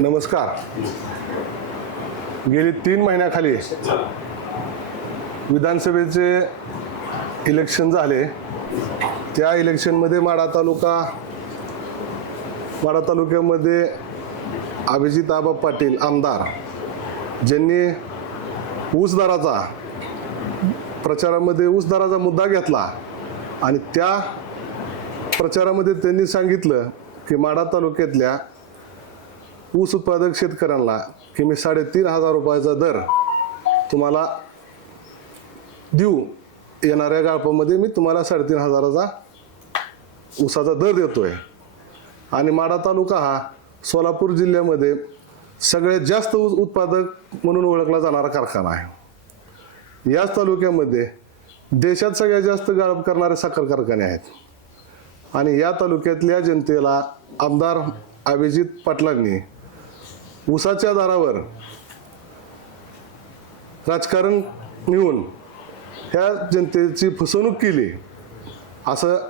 नमस्कार गेली तीन महिन्याखाली विधानसभेचे इलेक्शन झाले त्या इलेक्शनमध्ये माडा तालुका माडा तालुक्यामध्ये अभिजित आबा पाटील आमदार ज्यांनी ऊस दाराचा प्रचारामध्ये दराचा मुद्दा घेतला आणि त्या प्रचारामध्ये त्यांनी सांगितलं की माडा तालुक्यातल्या ऊस उत्पादक शेतकऱ्यांना की मी साडेतीन हजार रुपयाचा दर तुम्हाला देऊ येणाऱ्या गाळपामध्ये मी तुम्हाला साडेतीन हजाराचा ऊसाचा दर देतोय आणि माडा तालुका हा सोलापूर जिल्ह्यामध्ये सगळ्यात जास्त ऊस उत्पादक म्हणून ओळखला जाणारा कारखाना आहे याच तालुक्यामध्ये देशात सगळ्यात जास्त गाळप करणारे साखर कारखाने आहेत आणि या तालुक्यातल्या जनतेला आमदार अभिजित पाटलांनी उसाच्या दारावर राजकारण नेऊन ह्या जनतेची फसवणूक केली असं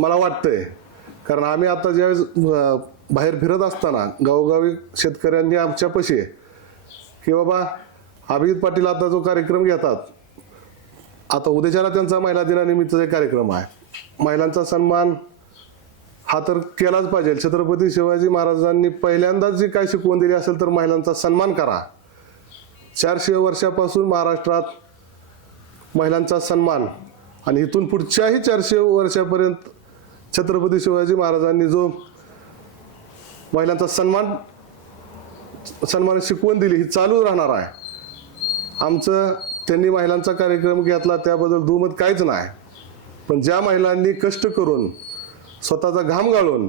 मला वाटतंय कारण आम्ही आता ज्यावेळेस बाहेर फिरत असताना गावोगावी शेतकऱ्यांनी आमच्या पशी की बाबा अभिजित पाटील आता जो कार्यक्रम घेतात आता उद्याच्याला त्यांचा महिला दिनानिमित्त कार्यक्रम आहे महिलांचा सन्मान हा तर केलाच पाहिजे छत्रपती शिवाजी महाराजांनी पहिल्यांदाच जी काय शिकवून दिली असेल तर महिलांचा सन्मान करा चारशे वर्षापासून महाराष्ट्रात महिलांचा सन्मान आणि इथून पुढच्याही चारशे वर्षापर्यंत छत्रपती शिवाजी महाराजांनी जो महिलांचा सन्मान सन्मान शिकवण दिली ही चालू राहणार आहे आमचं त्यांनी महिलांचा कार्यक्रम घेतला त्याबद्दल दुमत काहीच नाही पण ज्या महिलांनी कष्ट करून स्वतःचा घाम गाळून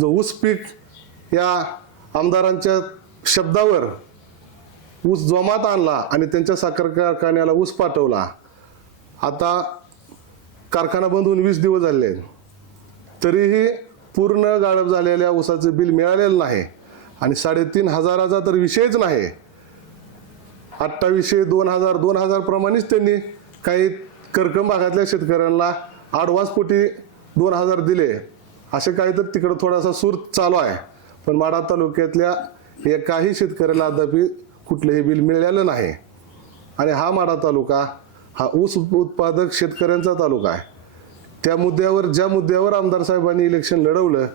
जो ऊस पीक या आमदारांच्या शब्दावर ऊस जोमात आणला आणि त्यांच्या साखर कारखान्याला ऊस पाठवला आता कारखाना बंद होऊन वीस दिवस झाले तरीही पूर्ण गाळप झालेल्या ऊसाचं बिल मिळालेलं नाही आणि साडेतीन हजाराचा तर विषयच नाही अठ्ठावीसशे दोन हजार दोन हजारप्रमाणेच प्रमाणेच त्यांनी काही करकम भागातल्या शेतकऱ्यांना आडवासपोटी दोन हजार दिले असे काही तर तिकडं थोडासा सूर चालू आहे पण माडा तालुक्यातल्या एकाही शेतकऱ्याला अद्याप कुठलंही बिल मिळालेलं नाही आणि हा माडा तालुका हा ऊस उत्पादक शेतकऱ्यांचा तालुका आहे त्या मुद्द्यावर ज्या मुद्द्यावर आमदार साहेबांनी इलेक्शन लढवलं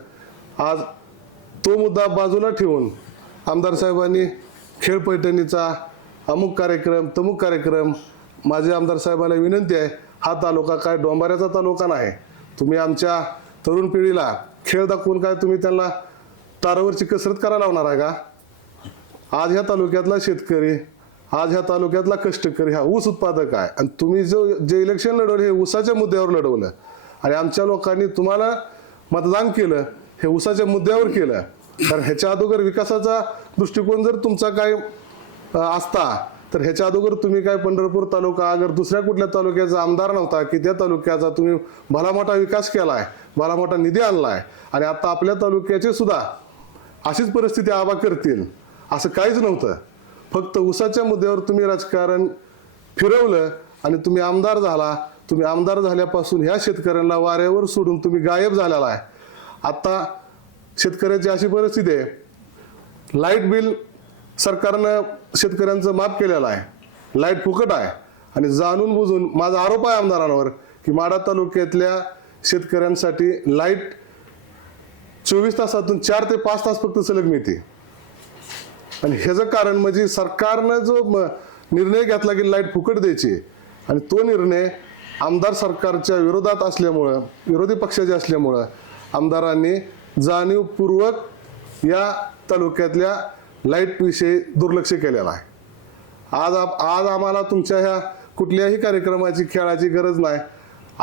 आज तो मुद्दा बाजूला ठेवून आमदार साहेबांनी पैठणीचा अमुक कार्यक्रम तमुक कार्यक्रम माझे आमदार साहेबाला विनंती आहे हा तालुका काय डोंबाऱ्याचा तालुका नाही तुम्ही आमच्या तरुण पिढीला खेळ दाखवून काय तुम्ही त्यांना तारावरची कसरत करायला लावणार आहे का आज ह्या तालुक्यातला शेतकरी आज ह्या तालुक्यातला कष्टकरी हा ऊस उत्पादक आहे आणि तुम्ही जो जे इलेक्शन लढवलं हे ऊसाच्या मुद्द्यावर लढवलं आणि आमच्या लोकांनी तुम्हाला मतदान केलं हे ऊसाच्या मुद्द्यावर केलं कारण ह्याच्या अगोदर विकासाचा दृष्टिकोन जर तुमचा काय असता तर ह्याच्या अगोदर तुम्ही काय पंढरपूर तालुका अगर दुसऱ्या कुठल्या तालुक्याचा आमदार नव्हता की त्या तालुक्याचा तुम्ही भला मोठा विकास केला आहे भला मोठा निधी आणला आहे आणि आता आपल्या तालुक्याचे सुद्धा अशीच परिस्थिती आबा करतील असं काहीच नव्हतं फक्त उसाच्या मुद्द्यावर तुम्ही राजकारण फिरवलं आणि तुम्ही आमदार झाला तुम्ही आमदार झाल्यापासून ह्या शेतकऱ्यांना वाऱ्यावर सोडून तुम्ही गायब झालेला आहे आता शेतकऱ्याची अशी परिस्थिती आहे लाईट बिल सरकारनं शेतकऱ्यांचं माफ केलेलं आहे लाईट फुकट आहे आणि जाणून बुजून माझा आरोप आहे आमदारांवर की माडा तालुक्यातल्या शेतकऱ्यांसाठी लाईट चोवीस तासातून चार ते पाच तास फक्त सलग मिळते आणि ह्याचं कारण म्हणजे सरकारनं जो निर्णय घेतला की लाईट फुकट द्यायची आणि तो निर्णय आमदार सरकारच्या विरोधात असल्यामुळं विरोधी पक्षाचे असल्यामुळं आमदारांनी जाणीवपूर्वक या तालुक्यातल्या लाईट दुर्लक्ष केलेला आहे आज आप आज आम्हाला तुमच्या ह्या कुठल्याही कार्यक्रमाची खेळाची गरज नाही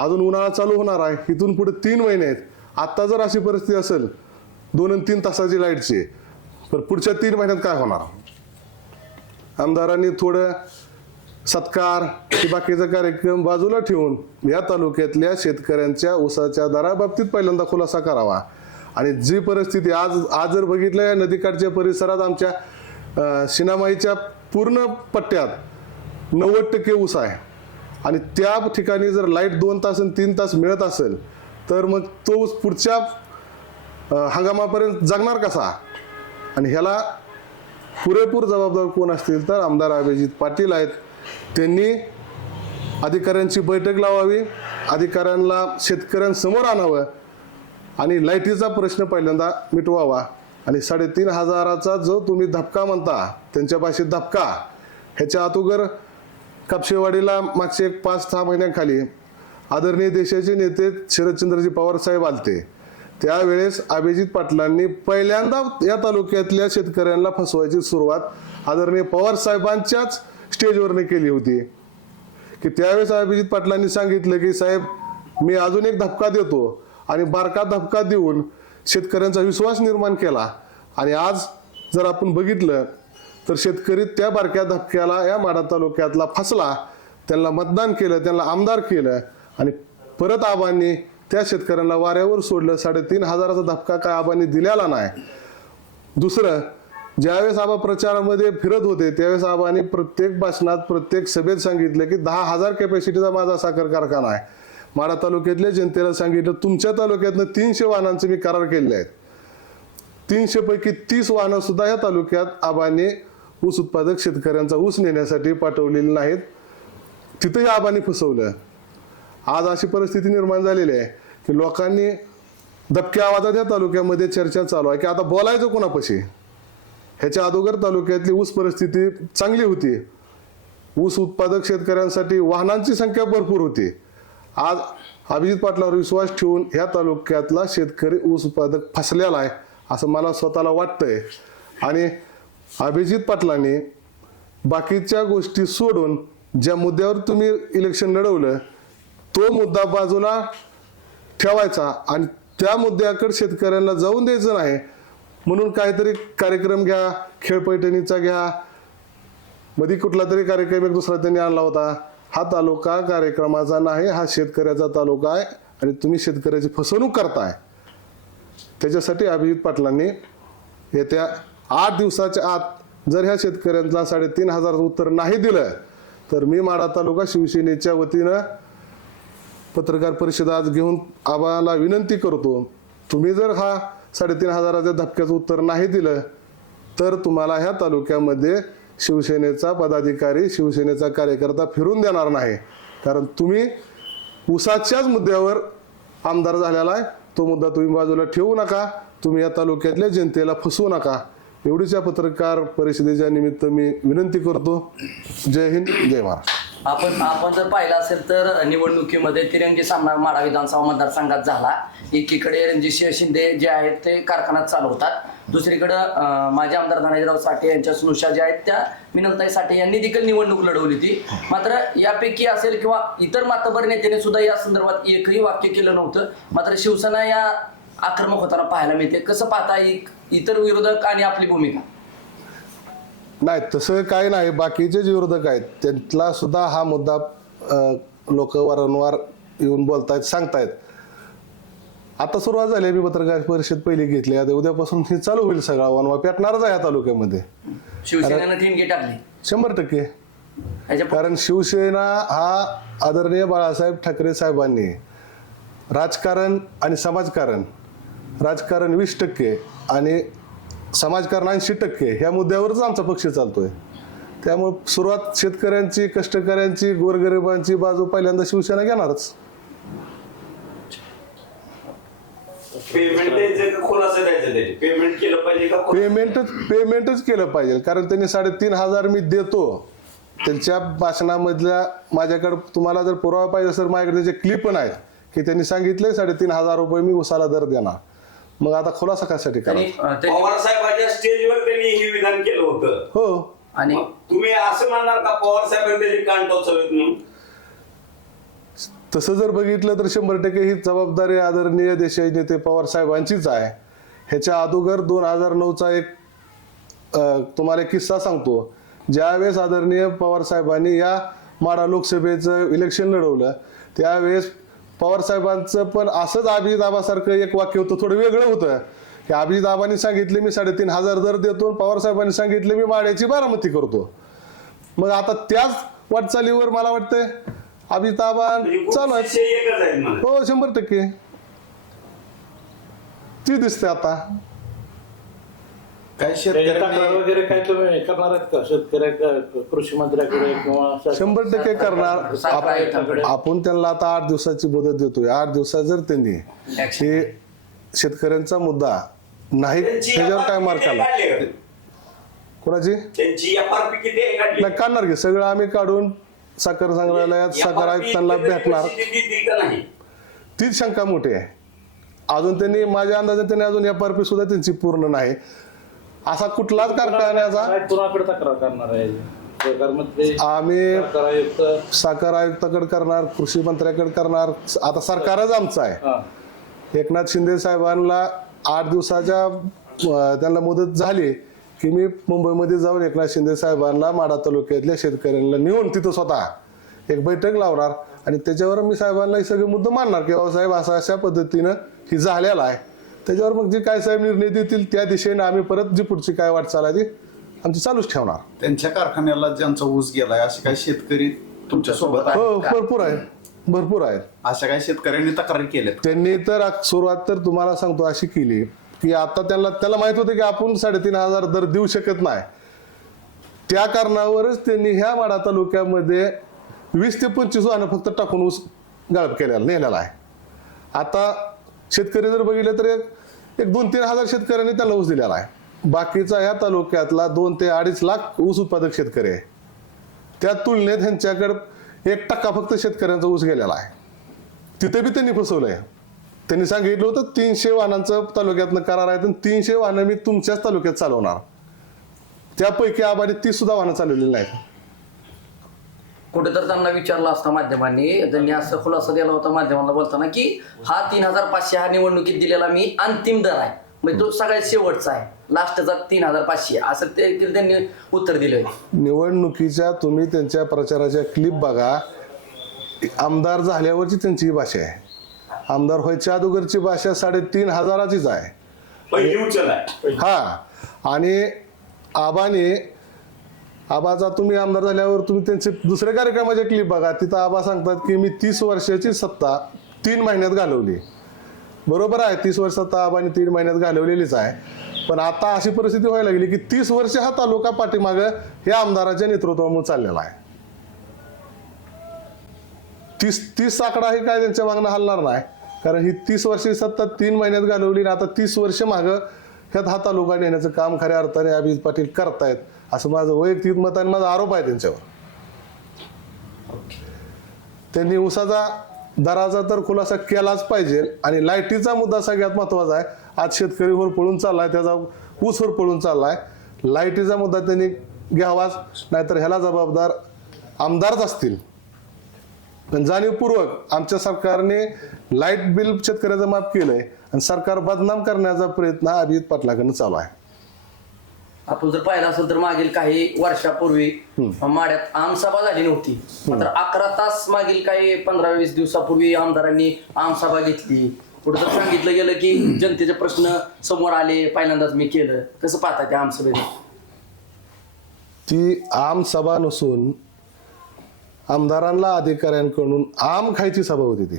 अजून उन्हाळा चालू होणार आहे इथून पुढे तीन महिने आहेत आत्ता जर अशी परिस्थिती असेल दोन तीन तासाची लाईटची तर पुढच्या तीन महिन्यात काय होणार आमदारांनी थोडं सत्कार बाकीचा कार्यक्रम बाजूला ठेवून या तालुक्यातल्या शेतकऱ्यांच्या ऊसाच्या दराबाबतीत पहिल्यांदा खुलासा करावा आणि जी परिस्थिती आज आज जर बघितलं या नदीकाठच्या परिसरात आमच्या सिनामाईच्या पूर्ण पट्ट्यात नव्वद टक्के ऊस आहे आणि त्या ठिकाणी जर लाईट दोन तास आणि तीन तास मिळत असेल तर मग तो ऊस पुढच्या हंगामापर्यंत जगणार कसा आणि ह्याला पुरेपूर जबाबदार कोण असतील तर आमदार अभिजित पाटील आहेत त्यांनी अधिकाऱ्यांची बैठक लावावी अधिकाऱ्यांना शेतकऱ्यांसमोर आणावं आणि लाईटीचा प्रश्न पहिल्यांदा मिटवावा आणि साडेतीन हजाराचा जो तुम्ही धपका म्हणता त्यांच्या पाशी धपका ह्याच्या अतोगर कापशेवाडीला मागचे एक पाच सहा महिन्याखाली आदरणीय देशाचे नेते शरदचंद्रजी पवार साहेब आलते त्यावेळेस अभिजित पाटलांनी पहिल्यांदा या तालुक्यातल्या शेतकऱ्यांना फसवायची सुरुवात आदरणीय पवार साहेबांच्याच स्टेजवरने केली होती की त्यावेळेस अभिजित पाटलांनी सांगितलं की साहेब मी अजून एक धपका देतो आणि बारका धपका देऊन शेतकऱ्यांचा विश्वास निर्माण केला आणि आज जर आपण बघितलं तर शेतकरी त्या बारक्या धपक्याला या माडा तालुक्यातला फसला त्यांना मतदान केलं त्यांना आमदार केलं आणि परत आबांनी त्या शेतकऱ्यांना वाऱ्यावर सोडलं साडेतीन हजाराचा धपका काय आबांनी दिलेला नाही दुसरं ज्यावेळेस आबा प्रचारामध्ये फिरत होते त्यावेळेस आबांनी प्रत्येक भाषणात प्रत्येक सभेत सांगितलं की दहा हजार कॅपॅसिटीचा माझा साखर कारखाना आहे माडा तालुक्यातल्या जनतेला सांगितलं तुमच्या तालुक्यातनं तीनशे वाहनांचे मी करार केलेले आहेत तीनशे पैकी तीस वाहनं सुद्धा या तालुक्यात आबाने ऊस उत्पादक शेतकऱ्यांचा ऊस नेण्यासाठी पाठवलेले नाहीत तिथंही आबाने फसवलं आज अशी परिस्थिती निर्माण झालेली आहे की लोकांनी दबक्या आवाजात या तालुक्यामध्ये चर्चा चालू आहे की आता बोलायचं कोणापाशी ह्याच्या अगोदर तालुक्यातली ऊस परिस्थिती चांगली होती ऊस उत्पादक शेतकऱ्यांसाठी वाहनांची संख्या भरपूर होती आज अभिजित पाटलावर विश्वास ठेवून या तालुक्यातला शेतकरी ऊस उत्पादक फसलेला आहे असं मला स्वतःला वाटतंय आणि अभिजित पाटलांनी बाकीच्या गोष्टी सोडून ज्या मुद्द्यावर तुम्ही इलेक्शन लढवलं तो मुद्दा बाजूला ठेवायचा आणि त्या मुद्द्याकडे शेतकऱ्यांना जाऊन द्यायचं नाही म्हणून काहीतरी कार्यक्रम घ्या खेळपैठणीचा घ्या मधी कुठला तरी कार्यक्रम एक दुसरा त्यांनी आणला होता हा तालुका कार्यक्रमाचा नाही हा शेतकऱ्याचा तालुका आहे आणि तुम्ही शेतकऱ्याची फसवणूक करताय त्याच्यासाठी अभिजित पाटलांनी येत्या आठ दिवसाच्या आत जर ह्या शेतकऱ्यांना साडेतीन हजार उत्तर नाही दिलं तर मी माडा तालुका शिवसेनेच्या वतीनं पत्रकार परिषद आज घेऊन आम्हाला विनंती करतो तुम्ही जर हा साडेतीन हजाराच्या धक्क्याचं उत्तर नाही दिलं तर तुम्हाला ह्या तालुक्यामध्ये शिवसेनेचा पदाधिकारी शिवसेनेचा कार्यकर्ता फिरून देणार नाही कारण तुम्ही उसाच्याच मुद्द्यावर आमदार झालेला आहे तो मुद्दा तुम्ही बाजूला ठेवू नका तुम्ही या तालुक्यातल्या जनतेला फसवू नका एवढीच या पत्रकार परिषदेच्या निमित्त मी विनंती करतो जय हिंद जय महाराष्ट्र आपण आपण जर पाहिलं असेल तर निवडणुकीमध्ये तिरंगी सामना माढा विधानसभा मतदारसंघात झाला एकीकडे रणजितसिंह शिंदे जे आहेत ते कारखान्यात चालवतात दुसरीकडं माझे आमदार धनाजीराव साठे यांच्या सुनुषा ज्या आहेत त्या विनंताई साठे यांनी देखील निवडणूक लढवली ती मात्र यापैकी असेल किंवा इतर मातबर नेत्याने सुद्धा या संदर्भात एकही वाक्य केलं नव्हतं मात्र शिवसेना या आक्रमक होताना पाहायला मिळते कसं पाहता इतर विरोधक आणि आपली भूमिका नाही तसं काही नाही बाकीचे जे विरोधक आहेत त्यांना सुद्धा हा मुद्दा लोक वारंवार येऊन बोलतायत सांगतायत आता सुरुवात झाली मी पत्रकार परिषद पहिली घेतली आता उद्यापासून हे चालू होईल सगळा वनवा पेटणारच आहे या तालुक्यामध्ये शंभर टक्के कारण शिवसेना हा आदरणीय बाळासाहेब ठाकरे साहेबांनी राजकारण आणि समाजकारण राजकारण वीस टक्के आणि समाजकारण ऐंशी टक्के ह्या मुद्द्यावरच आमचा पक्ष चालतोय त्यामुळे सुरुवात शेतकऱ्यांची कष्टकऱ्यांची गोरगरिबांची बाजू पहिल्यांदा शिवसेना घेणारच पेमेंटच पेमेंटच केलं पाहिजे कारण त्यांनी साडेतीन हजार मी देतो त्यांच्या भाषणामधल्या माझ्याकडे तुम्हाला जर पुरावा पाहिजे तर माझ्याकडे त्याचे क्लिप पण आहेत की त्यांनी सांगितले साडेतीन हजार रुपये मी उसाला दर देणार मग आता खुलासा कशासाठी करा पवार साहेबांच्या स्टेजवर त्यांनी हे विधान केलं होतं हो आणि तुम्ही असं म्हणणार का पवार साहेबांनी तसं जर बघितलं तर शंभर टक्के ही जबाबदारी आदरणीय देशाचे नेते पवार साहेबांचीच आहे ह्याच्या अगोदर दोन हजार नऊचा एक तुम्हाला एक किस्सा सांगतो ज्यावेळेस आदरणीय पवार साहेबांनी या माडा लोकसभेचं इलेक्शन लढवलं त्यावेळेस पवारसाहेबांचं पण असंच अभिजिताबासारखं एक वाक्य होतं थोडं वेगळं होतं की अभिजिताबांनी सांगितले मी साडेतीन हजार दर देतो साहेबांनी सांगितले मी माड्याची बारामती करतो मग आता त्याच वाटचालीवर मला वाटतंय अभिताबां म्हणजे चालू हो शंभर टक्के ती दिसते आता वगैरे काय कृषी मंत्र्याकडे किंवा शंभर टक्के करणार आपण त्यांना आता आठ दिवसाची मुदत देतोय आठ दिवसात जर त्यांनी हे शेतकऱ्यांचा मुद्दा नाही त्याच्यावर काय मार्क आला कोणाची काढणार की सगळं आम्ही काढून साखर संग्रहालयात साखर आयुक्तांना भेटणार तीच शंका मोठी आहे अजून त्यांनी माझ्या अंदाजात त्यांनी अजून एफ आर पी सुद्धा त्यांची पूर्ण नाही असा कुठलाच कारखान्याचा आम्ही साखर आयुक्ताकडे करणार कृषी मंत्र्याकडे करणार आता सरकारच आमचं आहे एकनाथ शिंदे साहेबांना आठ दिवसाच्या त्यांना मुदत झाली की मी मुंबईमध्ये जाऊन एकनाथ शिंदे साहेबांना माडा तालुक्यातल्या शेतकऱ्यांना नेऊन तिथं स्वतः एक बैठक लावणार आणि त्याच्यावर मी साहेबांना सगळे मुद्दे मांडणार की साहेब असा अशा पद्धतीनं ही झालेला आहे त्याच्यावर मग जे काय साहेब निर्णय देतील त्या दिशेने आम्ही परत जी पुढची काय वाटचाल आहे ती आमची चालूच ठेवणार त्यांच्या कारखान्याला ज्यांचा ऊस गेलाय असे काही शेतकरी तुमच्या सोबत हो भरपूर आहे भरपूर आहेत अशा काही शेतकऱ्यांनी तक्रारी केल्या त्यांनी तर सुरुवात तर तुम्हाला सांगतो अशी केली की आता त्यांना त्याला माहित होतं की आपण साडेतीन हजार दर देऊ शकत नाही त्या कारणावरच त्यांनी ह्या माडा तालुक्यामध्ये वीस ते पंचवीस वाहनं फक्त टाकून ऊस गाळप केलेला नेलेला आहे आता शेतकरी जर बघितलं तर एक दोन तीन हजार शेतकऱ्यांनी त्याला ऊस दिलेला आहे बाकीचा या तालुक्यातला दोन ते अडीच लाख ऊस उत्पादक शेतकरी आहे त्या तुलनेत त्यांच्याकडे एक टक्का फक्त शेतकऱ्यांचा ऊस गेलेला आहे तिथे बी त्यांनी फसवलंय त्यांनी सांगितलं होतं तीनशे वाहनांचं तालुक्यातनं करार आहे आणि तीनशे वाहनं मी तुमच्याच तालुक्यात चालवणार त्यापैकी आभारी तीस सुद्धा वाहनं चालवलेली नाही कुठे तर त्यांना विचारलं असता माध्यमांनी त्यांनी असं खुलासा दिला होता माध्यमांना बोलताना की हा तीन हजार पाचशे हा निवडणुकीत दिलेला मी अंतिम दर आहे म्हणजे तो सगळ्यात शेवटचा आहे लास्टचा तीन हजार पाचशे असं ते त्यांनी उत्तर दिलं निवडणुकीच्या तुम्ही त्यांच्या प्रचाराच्या क्लिप बघा आमदार झाल्यावरची त्यांची भाषा आहे आमदार व्हायच्या अगोदरची भाषा साडेतीन हजाराचीच आहे हा आणि आबाने आबाचा तुम्ही आमदार झाल्यावर तुम्ही त्यांचे दुसरे कार्यक्रमाचे क्लिप बघा तिथं आबा सांगतात की मी तीस वर्षाची सत्ता तीन महिन्यात घालवली बरोबर आहे तीस वर्ष सत्ता आबाने तीन महिन्यात घालवलेलीच आहे पण आता अशी परिस्थिती व्हायला लागली की तीस वर्ष हा तालुका पाठीमाग हे आमदाराच्या नेतृत्वामुळे चाललेला आहे तीस तीस आकडा हे काय त्यांच्या मागणं हलणार नाही कारण ही तीस वर्षाची सत्ता तीन महिन्यात घालवली आणि आता तीस वर्ष मागं ह्यात हा तालुका नेण्याचं काम खऱ्या अर्थाने अभिजित पाटील करतायत असं माझं वैयक्तिक मत आणि माझा आरोप आहे त्यांच्यावर त्यांनी उसाचा दराचा तर खुलासा केलाच पाहिजे आणि लाईटीचा मुद्दा सगळ्यात महत्वाचा आहे आज शेतकरीवर पळून चाललाय त्याचा ऊसवर पळून चाललाय लाईटीचा मुद्दा त्यांनी घ्यावाच नाहीतर ह्याला जबाबदार आमदारच असतील पण जाणीवपूर्वक आमच्या सरकारने लाईट बिल शेतकऱ्याचं माफ केलंय आणि सरकार बदनाम करण्याचा प्रयत्न अभिजित पाटलाकडनं चालू आहे आपण जर पाहिलं असेल तर मागील काही वर्षापूर्वी माड्यात आमसभा झाली नव्हती मात्र अकरा तास मागील काही पंधरा वीस दिवसापूर्वी आमदारांनी आमसभा घेतली पुढे जर सांगितलं गेलं की जनतेचे प्रश्न समोर आले पहिल्यांदाच मी केलं कसं पाहता त्या आमसभेने ती आमसभा नसून आमदारांना अधिकाऱ्यांकडून आम खायची सभा होती ती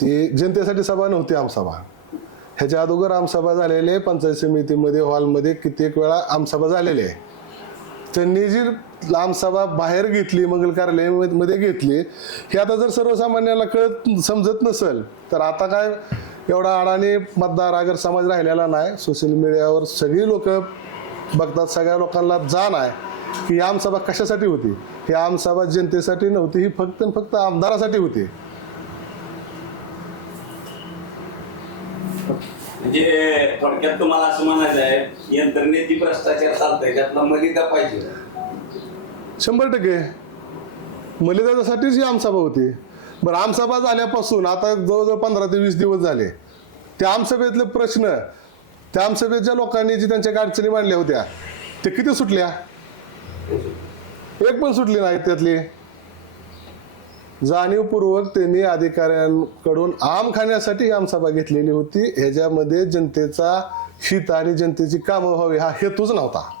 ती जनतेसाठी सभा नव्हती आमसभा ह्याच्या अगोदर आमसभा झालेले पंचायत समितीमध्ये हॉलमध्ये कित्येक वेळा आमसभा झालेली आहे त्यांनी जी आमसभा बाहेर घेतली मंगल मध्ये घेतली हे आता जर सर्वसामान्याला कळत समजत नसेल तर आता काय एवढा अडाणी मतदार आगर समाज राहिलेला नाही सोशल मीडियावर सगळी लोक बघतात सगळ्या लोकांना जाण आहे की आमसभा कशासाठी होती ही आमसभा जनतेसाठी नव्हती ही फक्त फक्त आमदारासाठी होती म्हणजे थोडक्यात तुम्हाला असं म्हणायचं आहे भ्रष्टाचार चालतंय त्यातला मलिदा पाहिजे शंभर टक्के मलिदासाठीच ही आमसभा होती बरं आमसभा झाल्यापासून आता जवळजवळ पंधरा ते वीस दिवस झाले त्या आमसभेतले प्रश्न त्या आमसभेच्या लोकांनी जी त्यांच्या अडचणी मांडल्या होत्या ते किती सुटल्या एक पण सुटली नाही त्यातली जाणीवपूर्वक त्यांनी अधिकाऱ्यांकडून आम खाण्यासाठी आमसभा घेतलेली होती ह्याच्यामध्ये जनतेचा हित आणि जनतेची कामं व्हावी हा हेतूच नव्हता